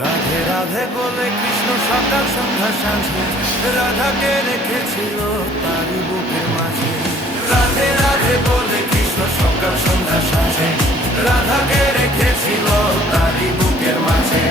রাধে রাধে বলে কৃষ্ণ সকাল সন্ধ্যা সাঁঝে রাধাকে রেখেছিল তারই বুকের মাঝে। রাধে রাধে বলে কৃষ্ণ সকাল সন্ধ্যা সাঁঝে রাধাকে রেখেছিল তারই বুকের মাঝে।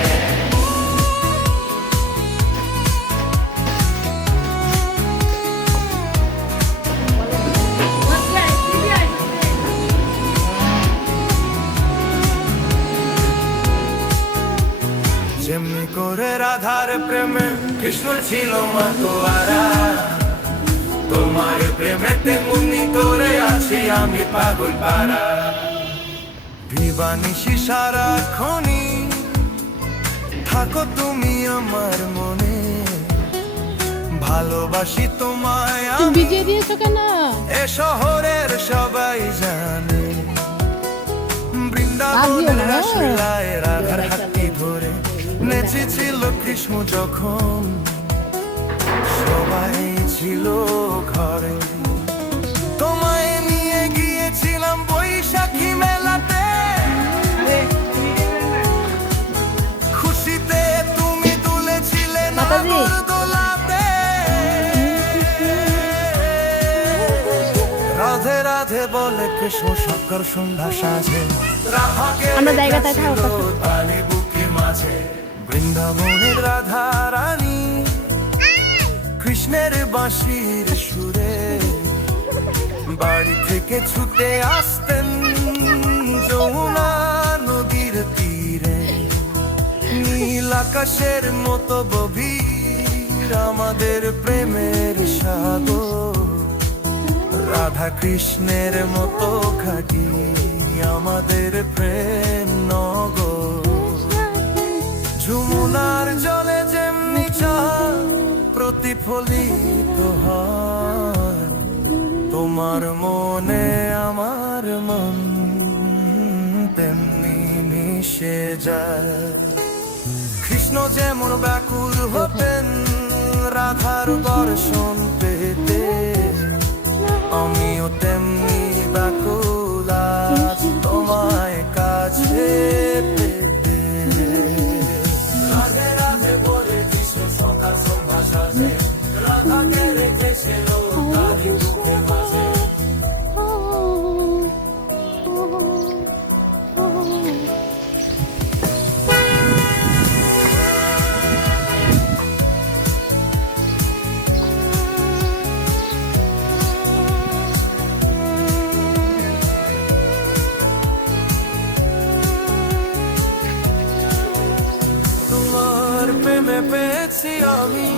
যেমনি করে রাধার প্রেমে কৃষ্ণ ছিল মাতোয়ারা, তোমার প্রেমে তেমনি করে আছি আমি পাগল পারা। ভিবানিশি সারাক্ষণই থাকো তুমি আমার মনে, ভালোবাসি তোমায় আমি। ভিডিও দিয়েছো কেন? এ শহরের সবাই জানে, বৃন্দাবনের রাসলীলায় রাধার হাতটি ধরে নেচেছিল কৃষ্ণ যখন সবাই ছিল ঘরে। তোমায় নিয়ে গিয়েছিলাম বৈশাখী মেলাতে, খুশিতে তুমি তুলেছিলে নাগর দোলাতে। রাধে রাধে বলে কৃষ্ণ সকাল সন্ধ্যা সাঁঝে রাধাকে রেখেছিল তারই বুকের মাঝে। বৃন্দাবনের রাধা রানী কৃষ্ণের বাঁশির সুরে বাড়ি থেকে ছুটে আসতেন যমুনা নদীর তীরে। নীল আকাশের মতো গভীর আমাদের প্রেমের সাগর, রাধা কৃষ্ণের মতো খাঁটি আমাদের প্রেম নগর। যমুনার জলে যেমনি চাঁদ প্রতিফলিত হয়, তোমার মনে আমার মন তেমনি মিশে যায়। কৃষ্ণ যেমন ব্যাকুল হতেন রাধার দর্শন পেতে, আমিও তেমনি ব্যাকুল আজ তোমায় কাছে পেতে। রাধে রাধে বলে কৃষ্ণ সকাল সন্ধ্যা সাঁঝে রাধাকে রেখেছিল তারই বুকের মাঝে। পেয়েছি আমি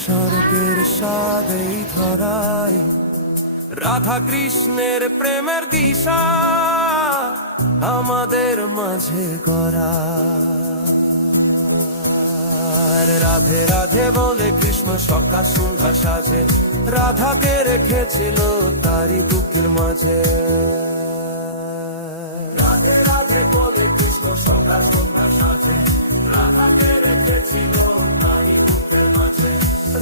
স্বর্গের স্বাদ এই ধরাই, রাধা কৃষ্ণের প্রেমের দিশা আমাদের মাঝে করা। রাধে রাধে বলে কৃষ্ণ সকাল সন্ধ্যা সাঁঝে রাধাকে রেখেছিল তারই বুকের মাঝে। রাধে রাধে বলে কৃষ্ণ সকাল সন্ধ্যা সাঁঝে রাধাকে রেখেছিল তারই বুকের মাঝে।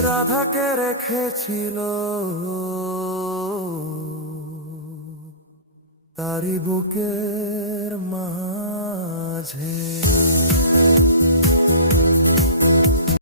রাধাকে রেখেছিল তারই বুকের মাঝে।